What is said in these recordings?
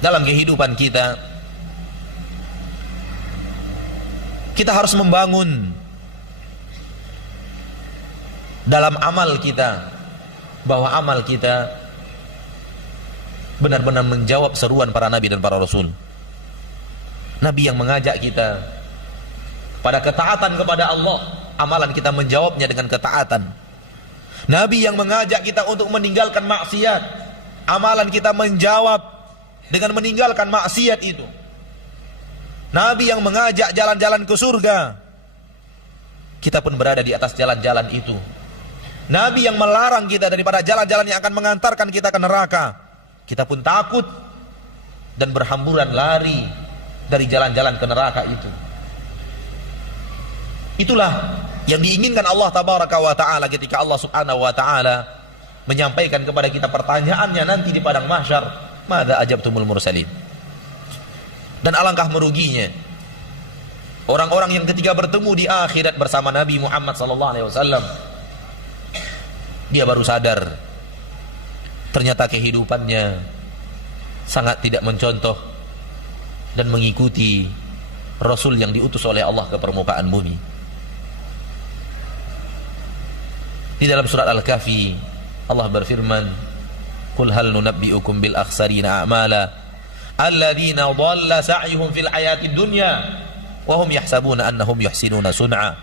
dalam kehidupan kita, kita harus membangun dalam amal kita, bahwa amal kita benar-benar menjawab seruan para nabi dan para rasul. Nabi yang mengajak kita pada ketaatan kepada Allah, amalan kita menjawabnya dengan ketaatan. Nabi yang mengajak kita untuk meninggalkan maksiat, amalan kita menjawab dengan meninggalkan maksiat itu. Nabi yang mengajak jalan-jalan ke surga, kita pun berada di atas jalan-jalan itu. Nabi yang melarang kita daripada jalan-jalan yang akan mengantarkan kita ke neraka, kita pun takut dan berhamburan lari dari jalan-jalan ke neraka itu. Itulah yang diinginkan Allah tabaraka wa ta'ala ketika Allah subhanahu wa ta'ala menyampaikan kepada kita pertanyaannya nanti di padang mahsyar, madza ajabtumul mursalin. Dan alangkah meruginya orang-orang yang ketika bertemu di akhirat bersama Nabi Muhammad SAW, dia baru sadar ternyata kehidupannya sangat tidak mencontoh dan mengikuti Rasul yang diutus oleh Allah ke permukaan bumi. Di dalam surat Al-Kahfi Allah berfirman, "Qul hal nunabbi'ukum bil akhsarina a'mala alladzina dhalla sa'yuhum fil hayatid dunya wa hum yahsabuna annahum yuhsinuna sun'a."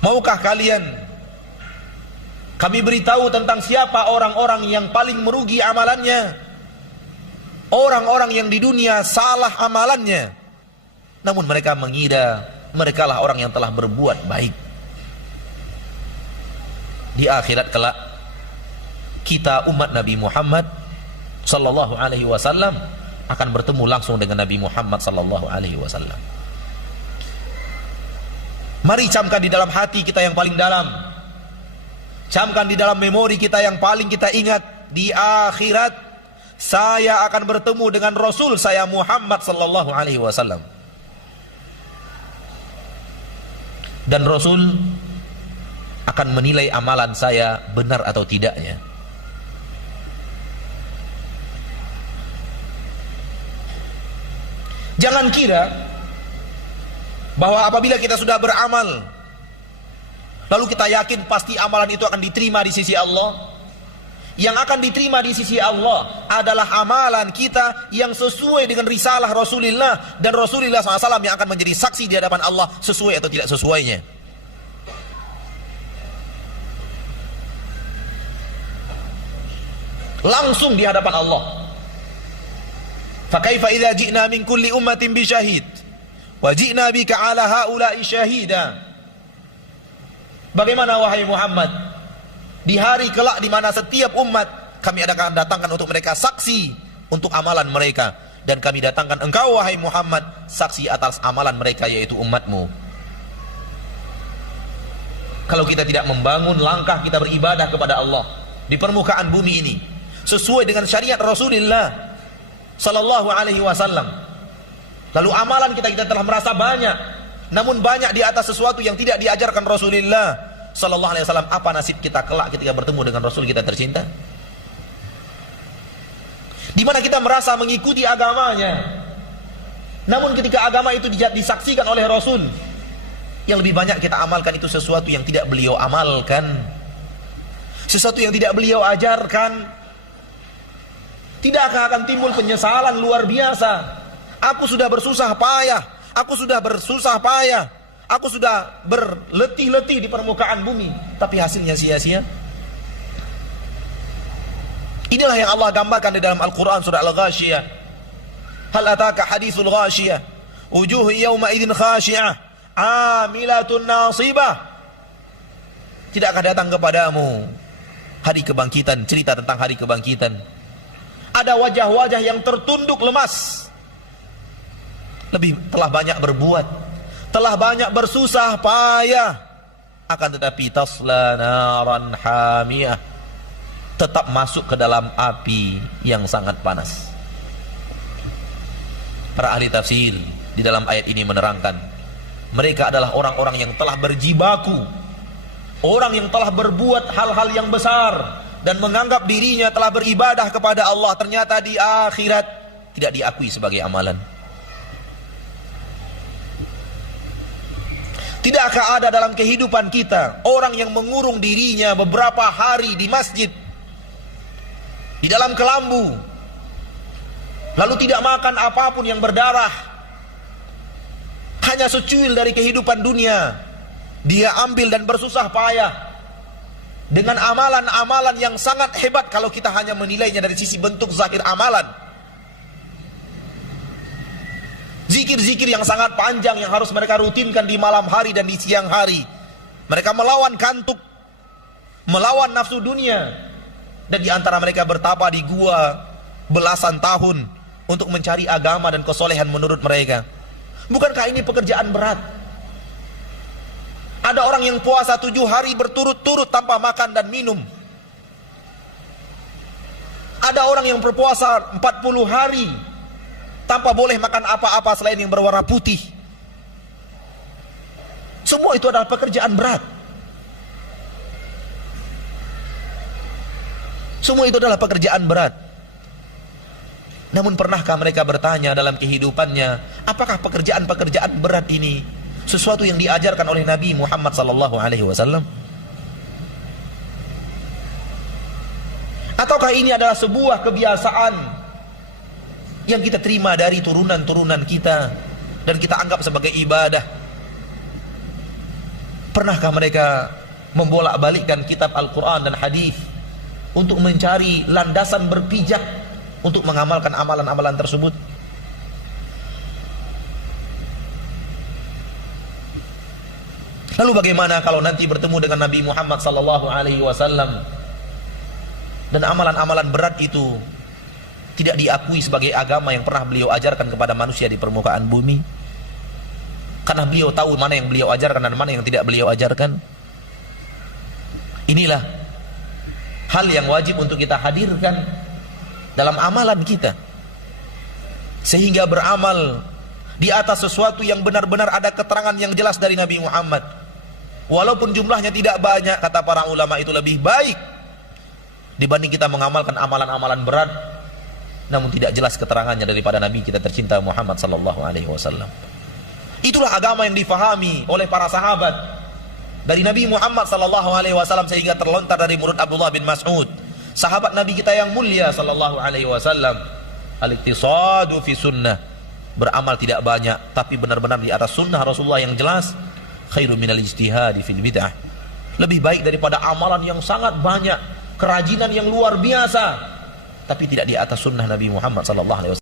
Maukah kalian kami beritahu tentang siapa orang-orang yang paling merugi amalannya? Orang-orang yang di dunia salah amalannya, namun mereka mengira merekalah orang yang telah berbuat baik. Di akhirat kelak, kita umat Nabi Muhammad sallallahu alaihi wasallam akan bertemu langsung dengan Nabi Muhammad sallallahu alaihi wasallam. Mari camkan di dalam hati kita yang paling dalam, camkan di dalam memori kita yang paling kita ingat, di akhirat saya akan bertemu dengan Rasul saya Muhammad sallallahu alaihi wasallam. Dan Rasul akan menilai amalan saya benar atau tidaknya. Jangan kira bahwa apabila kita sudah beramal lalu kita yakin pasti amalan itu akan diterima di sisi Allah. Yang akan diterima di sisi Allah adalah amalan kita yang sesuai dengan risalah Rasulullah, dan Rasulullah SAW yang akan menjadi saksi di hadapan Allah sesuai atau tidak sesuainya. Langsung di hadapan Allah. Fa kaifa idza ji'na min kulli ummatin bi syahid wa ji'na bika 'ala haula'i syahida. Bagaimana wahai Muhammad, di hari kelak di mana setiap umat kami akan datangkan untuk mereka saksi untuk amalan mereka, dan kami datangkan engkau wahai Muhammad saksi atas amalan mereka, yaitu umatmu. Kalau kita tidak membangun langkah kita beribadah kepada Allah di permukaan bumi ini sesuai dengan syariat Rasulullah sallallahu alaihi wasallam, lalu amalan kita telah merasa banyak, namun banyak di atas sesuatu yang tidak diajarkan Rasulullah sallallahu alaihi wasallam, apa nasib kita kelak ketika bertemu dengan Rasul kita tercinta? Di mana kita merasa mengikuti agamanya, namun ketika agama itu disaksikan oleh Rasul, yang lebih banyak kita amalkan itu sesuatu yang tidak beliau amalkan, sesuatu yang tidak beliau ajarkan. Tidakkah akan timbul penyesalan luar biasa? Aku sudah bersusah payah, aku sudah berletih-letih di permukaan bumi, tapi hasilnya sia-sia. Inilah yang Allah gambarkan di dalam Al-Quran surah Al-Ghashiyah. Hal ataka hadithul ghashiyah, wujuh yawma idin khashi'ah, amilatun nasibah. Tidakkah datang kepadamu hari kebangkitan, cerita tentang hari kebangkitan? Ada wajah-wajah yang tertunduk lemas, telah banyak berbuat, telah banyak bersusah payah, akan tetapi tasla naran hamiyah, tetap masuk ke dalam api yang sangat panas. Para ahli tafsir di dalam ayat ini menerangkan, mereka adalah orang-orang yang telah berjibaku, orang yang telah berbuat hal-hal yang besar dan menganggap dirinya telah beribadah kepada Allah. Ternyata di akhirat tidak diakui sebagai amalan. Tidakkah ada dalam kehidupan kita orang yang mengurung dirinya beberapa hari di masjid, di dalam kelambu, lalu tidak makan apapun yang berdarah, hanya secuil dari kehidupan dunia, dia ambil dan bersusah payah dengan amalan-amalan yang sangat hebat kalau kita hanya menilainya dari sisi bentuk zahir amalan. Zikir-zikir yang sangat panjang yang harus mereka rutinkan di malam hari dan di siang hari. Mereka melawan kantuk, melawan nafsu dunia, dan di antara mereka bertapa di gua belasan tahun untuk mencari agama dan kesolehan menurut mereka. Bukankah ini pekerjaan berat? Ada orang yang puasa 7 hari berturut-turut tanpa makan dan minum. Ada orang yang berpuasa 40 hari tanpa boleh makan apa-apa selain yang berwarna putih. Semua itu adalah pekerjaan berat. Semua itu adalah pekerjaan berat. Namun pernahkah mereka bertanya dalam kehidupannya, apakah pekerjaan-pekerjaan berat ini sesuatu yang diajarkan oleh Nabi Muhammad SAW? Ataukah ini adalah sebuah kebiasaan yang kita terima dari turunan-turunan kita dan kita anggap sebagai ibadah? Pernahkah mereka membolak-balikkan kitab Al-Quran dan hadis untuk mencari landasan berpijak untuk mengamalkan amalan-amalan tersebut? Lalu bagaimana kalau nanti bertemu dengan Nabi Muhammad SAW dan amalan-amalan berat itu tidak diakui sebagai agama yang pernah beliau ajarkan kepada manusia di permukaan bumi? Karena beliau tahu mana yang beliau ajarkan dan mana yang tidak beliau ajarkan. Inilah hal yang wajib untuk kita hadirkan dalam amalan kita, sehingga beramal di atas sesuatu yang benar-benar ada keterangan yang jelas dari Nabi Muhammad. Walaupun jumlahnya tidak banyak, kata para ulama, itu lebih baik dibanding kita mengamalkan amalan-amalan berat namun tidak jelas keterangannya daripada Nabi kita tercinta Muhammad SAW. Itulah agama yang difahami oleh para sahabat dari Nabi Muhammad SAW, sehingga terlontar dari mulut Abdullah bin Mas'ud, sahabat Nabi kita yang mulia SAW, al-iktisadu fi sunnah, beramal tidak banyak tapi benar-benar di atas sunnah Rasulullah yang jelas, khairu minal ijtihadi fil bid'ah, lebih baik daripada amalan yang sangat banyak, kerajinan yang luar biasa tapi tidak di atas sunnah Nabi Muhammad SAW.